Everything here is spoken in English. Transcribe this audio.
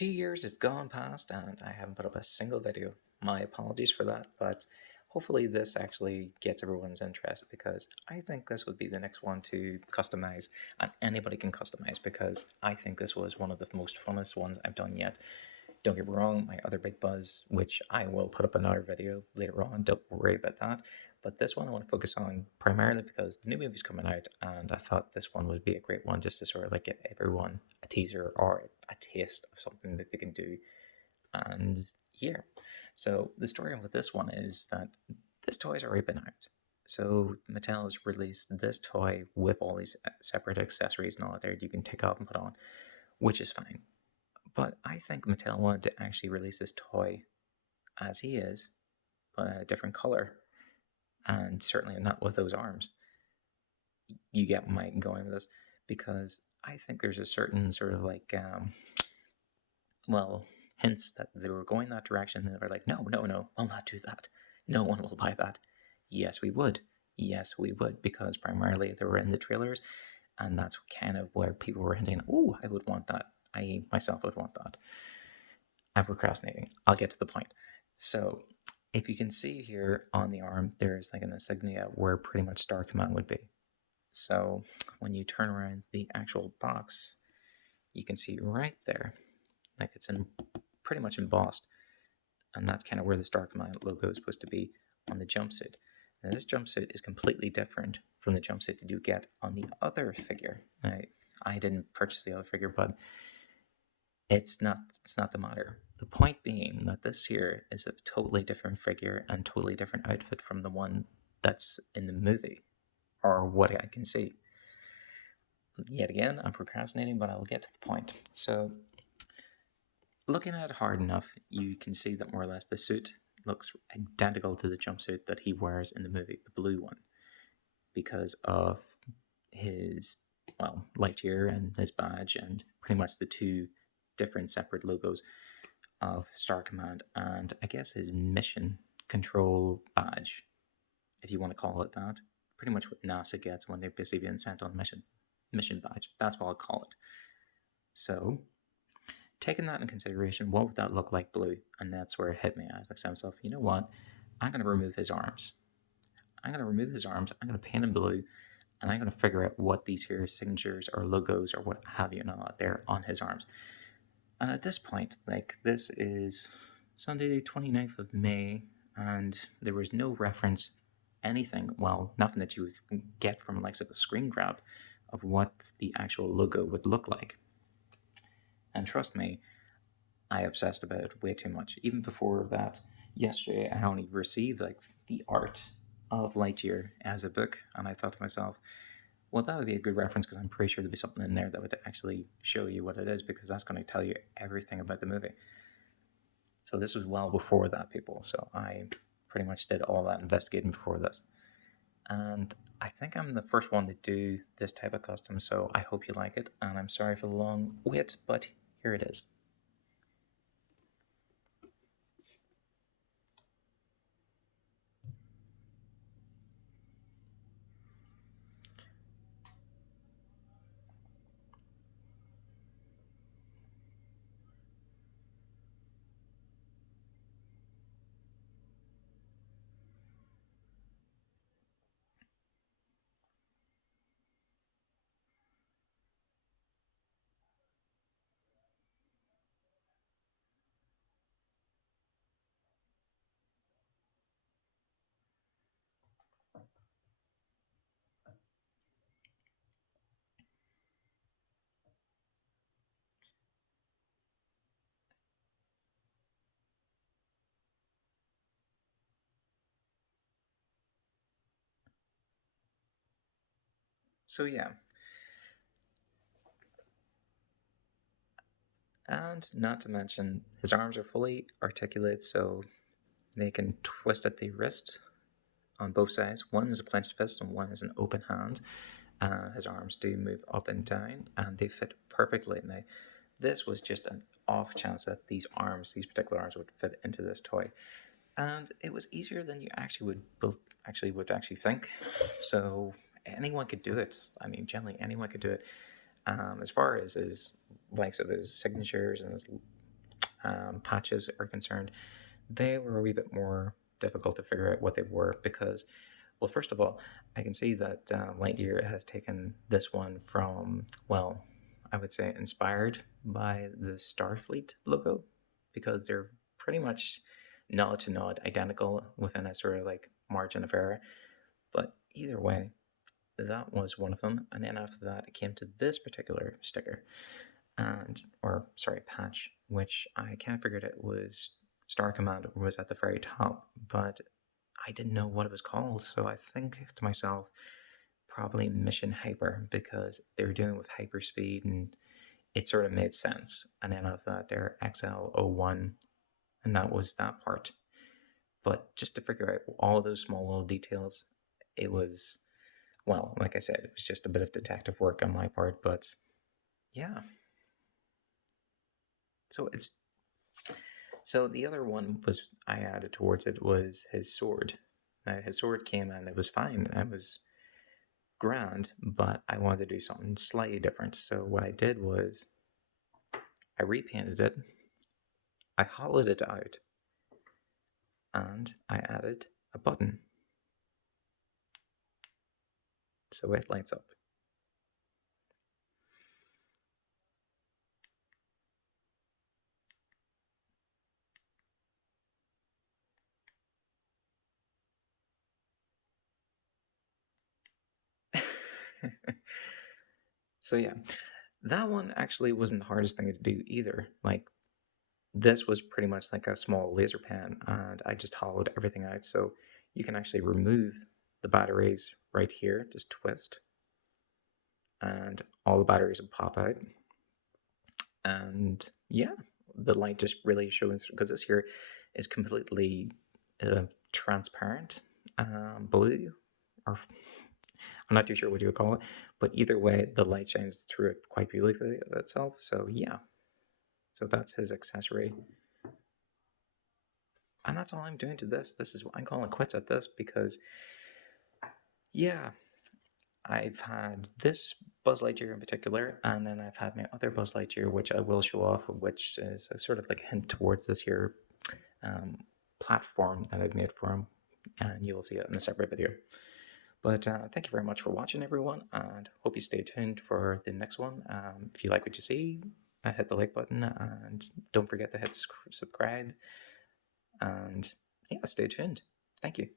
2 years have gone past and I haven't put up a single video. My apologies for that, but hopefully this actually gets everyone's interest because I think this would be the next one to customize, and anybody can customize because I think this was one of the most funnest ones I've done yet. Don't get me wrong, my other big buzz, which I will put up another video later on, don't worry about that. But this one I want to focus on primarily because the new movie's coming out, and I thought this one would be a great one just to sort of like get everyone a teaser or a taste of something that they can do. And yeah, so the story with this one is that this toy's already been out. So Mattel has released this toy with all these separate accessories and all that there you can take off and put on, which is fine. But I think Mattel wanted to actually release this toy as he is, but a different color, and certainly not with those arms. You get my going with this because I think there's a certain sort of like, well, hints that they were going that direction, and they were like, no, no, no, we'll not do that. No one will buy that. Yes, we would. Yes, we would, because primarily they were in the trailers, and that's kind of where people were hinting, oh, I would want that. I myself would want that. I'm procrastinating. I'll get to the point. So, if you can see here on the arm, there's like an insignia where pretty much Star Command would be. So, when you turn around the actual box, you can see right there, like it's in pretty much embossed, and that's kind of where the Star Command logo is supposed to be on the jumpsuit. Now, this jumpsuit is completely different from the jumpsuit you do get on the other figure. I didn't purchase the other figure, but it's not the matter. The point being that this here is a totally different figure and totally different outfit from the one that's in the movie, or what I can see. Yet again, I'm procrastinating, but I'll get to the point. So, looking at it hard enough, you can see that more or less the suit looks identical to the jumpsuit that he wears in the movie, the blue one, because of his, well, Lightyear and his badge, and pretty much the two different separate logos of Star Command, and I guess his mission control badge, if you want to call it that. Pretty much what NASA gets when they're busy being sent on mission. Mission badge. That's what I'll call it. So, taking that in consideration, what would that look like blue? And that's where it hit me. I was like to myself, you know what? I'm going to remove his arms. I'm going to remove his arms. I'm going to paint him blue, and I'm going to figure out what these here signatures or logos or what have you not there on his arms. And at this point, like, this is Sunday the 29th of May, and there was no reference, anything, well, nothing that you would get from likes of a screen grab of what the actual logo would look like. And trust me, I obsessed about it way too much. Even before that, yesterday I only received like the art of Lightyear as a book, and I thought to myself, well, that would be a good reference because I'm pretty sure there'd be something in there that would actually show you what it is, because that's going to tell you everything about the movie. So this was well before that, people. So I pretty much did all that investigating before this. And I think I'm the first one to do this type of custom, so I hope you like it. And I'm sorry for the long wait, but here it is. So yeah, and not to mention his arms are fully articulate, so they can twist at the wrist on both sides. One is a clenched fist and one is an open hand. His arms do move up and down, and they fit perfectly. Now, this was just an off chance that these arms, these particular arms, would fit into this toy, and it was easier than you actually would think. So anyone could do it. I mean, generally anyone could do it. As far as his likes of his signatures and his patches are concerned, they were a wee bit more difficult to figure out what they were because, well, first of all, I can see that Lightyear has taken this one from, well, I would say inspired by the Starfleet logo because they're pretty much nod to nod identical within a sort of like margin of error. But either way, that was one of them. And then after that, it came to this particular sticker, and or sorry, patch, which I kind of figured it was Star Command was at the very top, but I didn't know what it was called. So I think to myself, probably Mission Hyper because they were doing with hyperspeed and it sort of made sense. And then after that, they're XL01, and that was that part. But just to figure out all those small little details, it was, well, like I said, it was just a bit of detective work on my part. But yeah, so it's so the other one was I added towards it was his sword. Now his sword came and it was fine. It was grand, but I wanted to do something slightly different. So what I did was I repainted it, I hollowed it out, and I added a button so it lights up. So yeah, that one actually wasn't the hardest thing to do either. Like this was pretty much like a small laser pen, and I just hollowed everything out so you can actually remove the batteries right here, just twist, and all the batteries will pop out. And yeah, the light just really shows because this here is completely transparent, blue, or I'm not too sure what you would call it, but either way, the light shines through it quite beautifully itself. So yeah, so that's his accessory, and that's all I'm doing to this. This is what I'm calling quits at this because yeah, I've had this Buzz Lightyear in particular, and then I've had my other Buzz Lightyear, which I will show off, which is a sort of like a hint towards this here um, platform that I've made for him, and you will see it in a separate video. But thank you very much for watching, everyone, and hope you stay tuned for the next one. If you like what you see, hit the like button, and don't forget to hit subscribe, and yeah, stay tuned. Thank you.